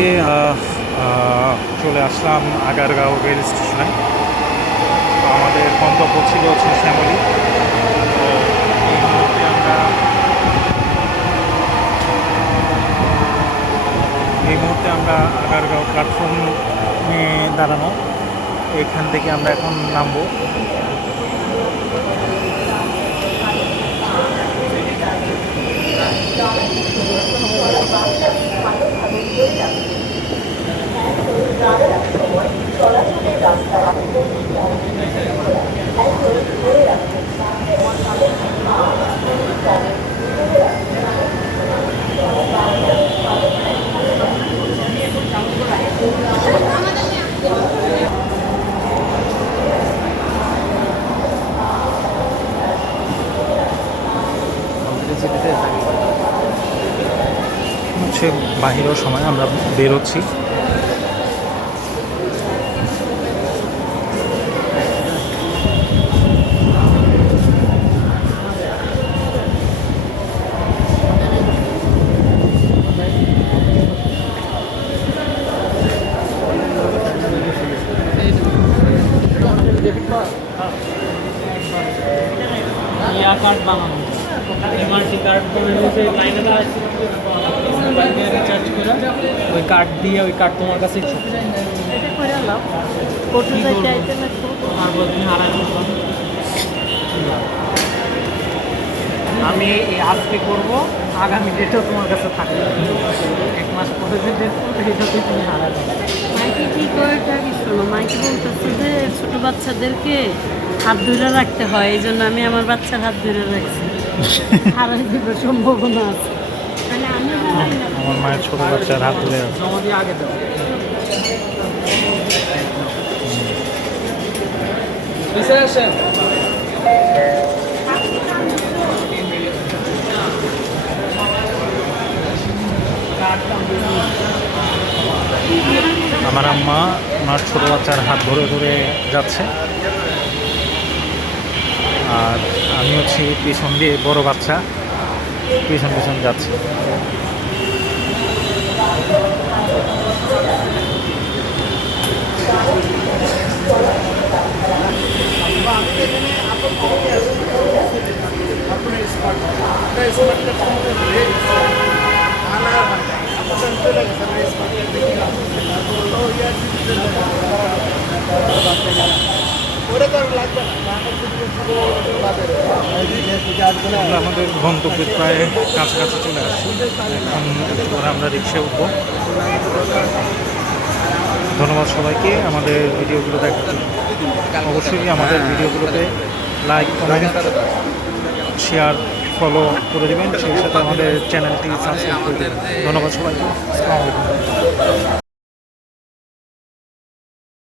থেকে চলে আসলাম আগারগাঁও রেল স্টেশনে। আমাদের গন্তব্য ছিল হচ্ছে শ্যামলী। তো এই মুহূর্তে আমরা আগারগাঁও প্ল্যাটফর্মে দাঁড়ানো। এখান থেকে আমরা এখন নামবো। হচ্ছে বাহিরের সময় আমরা বেরোচ্ছি। কার্ড বানানো এমআরটি কার্ড করে লাইনে রিচার্জ করে ওই কার্ড দিয়ে ওই কার্ড তোমার কাছে আমি আজকে করবো, আগামী ডেটও তোমার কাছে থাকবে। 1 মাস পরে যে ডেট করবে সেটাতেই তুমি হারাবে। মাইকে কি করে থাকিস? শোনো, মাইকে বলতেছে যে ছোট বাচ্চাদেরকে হাত ধরে রাখতে হয়, এই জন্য আমি আমার বাচ্চার হাত ধরে রাখছি। হারাই দেবার সম্ভাবনা আছে। মানে আমি আমার মায়ের ছোট বাচ্চার হাত ধরে জমা দিয়ে আগে দাও। আসেন আমার আম্মা ওনার ছোটো বাচ্চার হাত ধরে ধরে যাচ্ছে, আর আমি হচ্ছি পিছন দিয়ে বড় বাচ্চা পিছন পিছন যাচ্ছি। আমাদের গন্তব্যের প্রায় কাছাকাছি চলে আসছি। এখন আমরা রিক্সায় উঠবো। ধন্যবাদ সবাইকে আমাদের ভিডিওগুলো দেখার জন্য। অবশ্যই আমাদের ভিডিওগুলোতে লাইক, কমেন্ট, শেয়ার, ফলো করে দেবেন। সেই সাথে আমাদের চ্যানেলটি সাবস্ক্রাইব করে দেবেন। ধন্যবাদ সবাইকে। আসসালামু আলাইকুম।